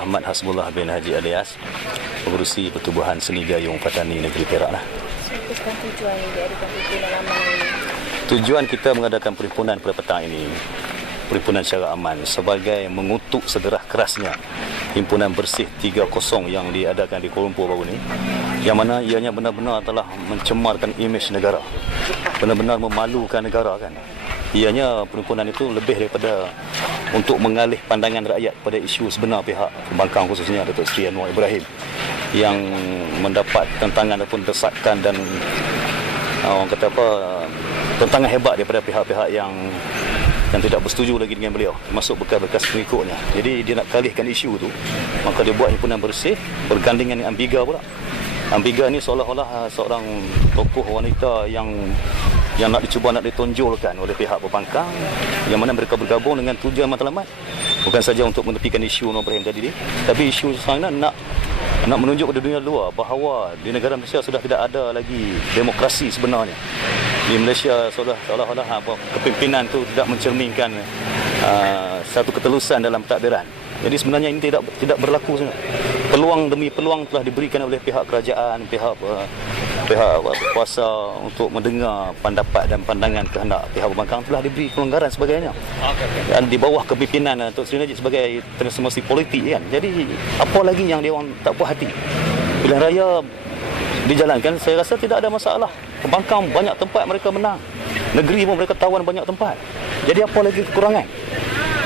Ahmad Hasbullah bin Haji Alias, pengurusi Pertubuhan Seni Gayung Patani Negeri Perak lah. Apakah tujuan yang diadakan perhimpunan aman ini? Tujuan kita mengadakan perhimpunan pada petang ini, perhimpunan secara aman, sebagai mengutuk sederah kerasnya himpunan bersih 30 yang diadakan di Kuala Lumpur baru ini, yang mana ianya benar-benar telah mencemarkan imej negara, benar-benar memalukan negara kan. Ianya perhimpunan itu lebih daripada untuk mengalih pandangan rakyat pada isu sebenar pihak pembangkang, khususnya Datuk Seri Anwar Ibrahim, yang mendapat tentangan ataupun desakan dan orang kata apa, tentangan hebat daripada pihak-pihak yang tidak bersetuju lagi dengan beliau, termasuk bekas-bekas pengikutnya. Jadi dia nak kalihkan isu tu, maka dia buat himpunan bersih bergandingan dengan Ambiga pula. Ambiga ni seolah-olah seorang tokoh wanita yang nak ditonjolkan oleh pihak pembangkang, yang mana mereka bergabung dengan tujuan matlamat bukan saja untuk menepikan isu Anwar Ibrahim tadi, tapi isu sebenarnya nak menunjuk kepada dunia luar bahawa di negara Malaysia sudah tidak ada lagi demokrasi sebenarnya. Di Malaysia seolah-olah kepimpinan itu tidak mencerminkan satu ketelusan dalam pentadbiran. Jadi sebenarnya ini tidak berlaku sebenarnya. Peluang demi peluang telah diberikan oleh pihak kerajaan, pihak kuasa untuk mendengar pendapat dan pandangan kehendak pihak pembangkang, telah diberi pelonggaran sebagainya. Dan di bawah kepimpinan Datuk Seri Najib sebagai transformasi politik kan. Jadi apa lagi yang dia orang tak puas hati? Pilihan raya dijalankan, saya rasa tidak ada masalah. Pembangkang banyak tempat mereka menang. Negeri pun mereka tawan banyak tempat. Jadi apa lagi kekurangan?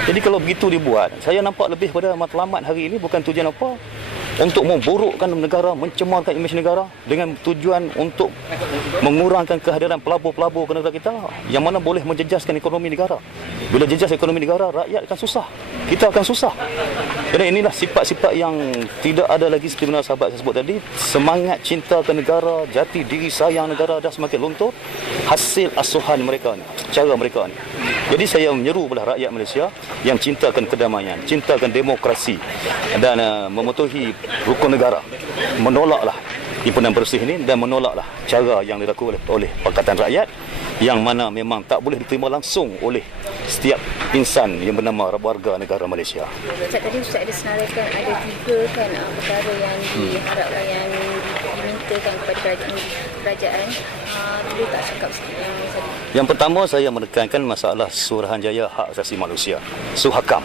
Jadi kalau begitu dibuat, saya nampak lebih pada matlamat hari ini bukan tujuan apa untuk memburukkan negara, mencemarkan imej negara dengan tujuan untuk mengurangkan kehadiran pelabur-pelabur ke negara kita, yang mana boleh menjejaskan ekonomi negara. Bila jejas ekonomi negara, rakyat akan susah, kita akan susah. Jadi inilah sifat-sifat yang tidak ada lagi seperti mana sahabat saya sebut tadi. Semangat cinta ke negara, jati diri sayang negara dah semakin luntur hasil asuhan mereka ni, cara mereka ni. Jadi saya menyeru kepada rakyat Malaysia yang cintakan kedamaian, cintakan demokrasi dan mematuhi rukun negara, menolaklah himpunan bersih ini dan menolaklah cara yang dilakukan oleh Pakatan Rakyat, yang mana memang tak boleh diterima langsung oleh setiap insan yang bernama warga negara Malaysia. Ustaz, tadi Ustaz ada senaraikan ada 3 kan perkara yang diharapkan, yang dimintakan kepada kerajaan. Boleh tak cakap sikit yang tadi? Yang pertama, saya menekankan masalah Suruhanjaya Hak Asasi Manusia, Suhakam.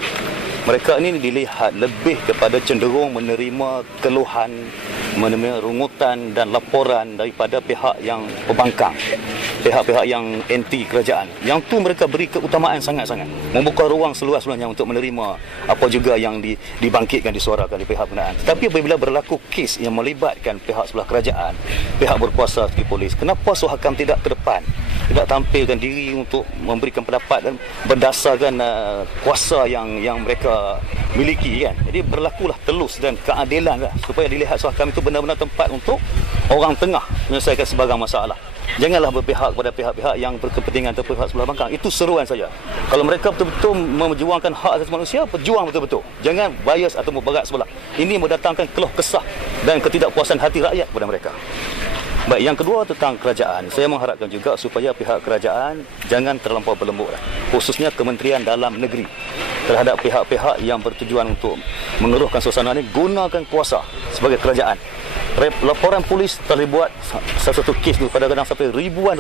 Mereka ini dilihat lebih kepada cenderung menerima keluhan, menerima rungutan dan laporan daripada pihak yang pembangkang, pihak-pihak yang anti kerajaan. Yang tu mereka beri keutamaan sangat-sangat, membuka ruang seluas-luasnya untuk menerima apa juga yang dibangkitkan, disuarakan oleh pihak berkenaan. Tetapi apabila berlaku kes yang melibatkan pihak sebelah kerajaan, pihak berkuasa seperti polis, kenapa Suhakam tidak ke depan, tidak tampilkan diri untuk memberikan pendapat dan berdasarkan kuasa yang mereka miliki kan. Jadi berlakulah telus dan keadilan lah, supaya dilihat Suhakam itu benar-benar tempat untuk orang tengah menyelesaikan sebarang masalah. Janganlah berpihak kepada pihak-pihak yang berkepentingan atau pihak sebelah bangkang. Itu seruan saja. Kalau mereka betul-betul memperjuangkan hak asasi manusia, berjuang betul-betul. Jangan bias atau berberat sebelah. Ini mendatangkan keluh kesah dan ketidakpuasan hati rakyat kepada mereka. Baik, yang kedua tentang kerajaan. Saya mengharapkan juga supaya pihak kerajaan jangan terlampau berlembut, khususnya Kementerian Dalam Negeri, terhadap pihak-pihak yang bertujuan untuk mengeruhkan suasana ini. Gunakan kuasa sebagai kerajaan. Laporan polis telah dibuat satu kes itu kadang-kadang sampai ribuan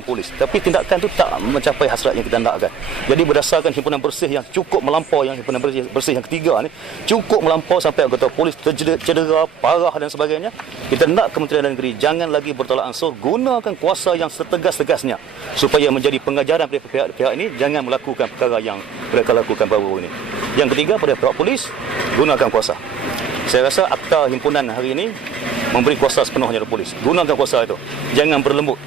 polis, tapi tindakan itu tak mencapai hasrat yang kita nakkan. Jadi berdasarkan himpunan bersih yang cukup melampau, yang himpunan bersih yang ketiga ni cukup melampau sampai anggota polis cedera parah dan sebagainya, kita nak Kementerian Dalam Negeri jangan lagi bertolak ansur, gunakan kuasa yang setegas-tegasnya supaya menjadi pengajaran kepada pihak ini jangan melakukan perkara yang mereka lakukan baru ini. Yang ketiga, pada pihak polis, gunakan kuasa. Saya rasa akta himpunan hari ini memberi kuasa sepenuhnya kepada polis. Gunakan kuasa itu. Jangan berlembut.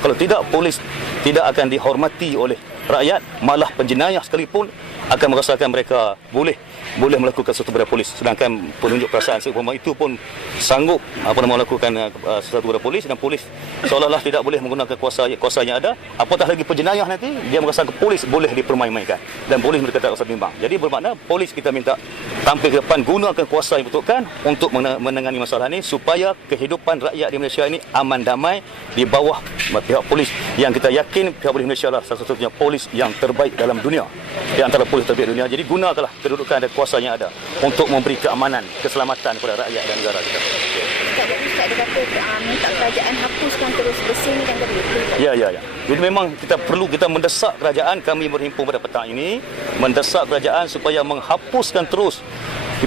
Kalau tidak, polis tidak akan dihormati oleh rakyat, malah penjenayah sekalipun akan merasakan mereka boleh melakukan sesuatu kepada polis, sedangkan penunjuk perasaan seumpama itu pun sanggup melakukan sesuatu kepada polis, dan polis seolah-olah tidak boleh menggunakan kuasa yang ada. Apatah lagi penjenayah nanti dia merasakan polis boleh dipermain-mainkan dan polis mereka tak rasa bimbang. Jadi bermakna polis kita minta tampil ke depan, gunakan kuasa yang dibutuhkan untuk menangani masalah ini supaya kehidupan rakyat di Malaysia ini aman damai di bawah pihak polis, yang kita yakin pihak polis Malaysia lah satu-satunya polis polis yang terbaik dalam dunia, di antara polis terbaik dunia. Jadi gunakanlah kedudukan dan kuasa yang ada untuk memberi keamanan, keselamatan kepada rakyat dan negara kita. Ustaz dia kata minta kerajaan hapuskan terus besi ni kan tadi. Ya. Jadi memang kita mendesak kerajaan, kami berhimpun pada petang ini, mendesak kerajaan supaya menghapuskan terus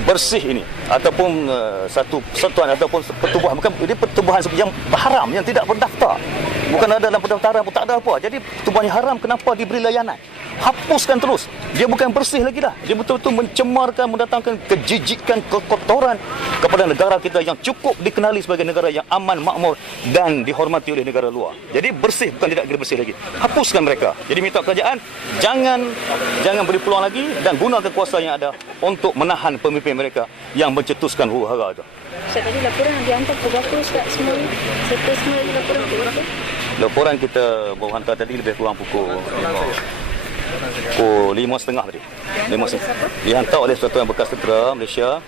bersih ini ataupun satu persatuan ataupun pertubuhan, bukan ini pertubuhan yang haram yang tidak berdaftar, bukan ada dalam pendaftaran pun tak ada apa. Jadi pertubuhan yang haram kenapa diberi layanan? Hapuskan terus. Dia bukan bersih lagi dah, dia betul-betul mencemarkan, mendatangkan kejijikan, kekotoran kepada negara kita yang cukup dikenali sebagai negara yang aman, makmur dan dihormati oleh negara luar. Jadi bersih, bukan tidak kira bersih lagi. Hapuskan mereka. Jadi minta kerajaan jangan beri peluang lagi dan gunakan kuasa yang ada untuk menahan pemimpin mereka yang mencetuskan huru-hara itu. Ustaz, tadi laporan yang dihantar pukul berapa Ustaz semua ni? Serta semua laporan pukul berapa? Laporan kita baru hantar tadi lebih kurang pukul 5.30 tadi. 5.30. Dihantar oleh Persatuan Bekas Tentera Malaysia,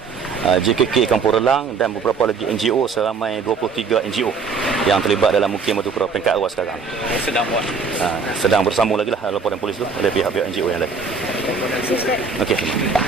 JKK Kampung Relang dan beberapa lagi NGO, seramai 23 NGO yang terlibat dalam Mukim Madukura peringkat awal sekarang. Sedang bersambung lagi lah laporan polis tu oleh pihak-pihak NGO yang lain. Okey.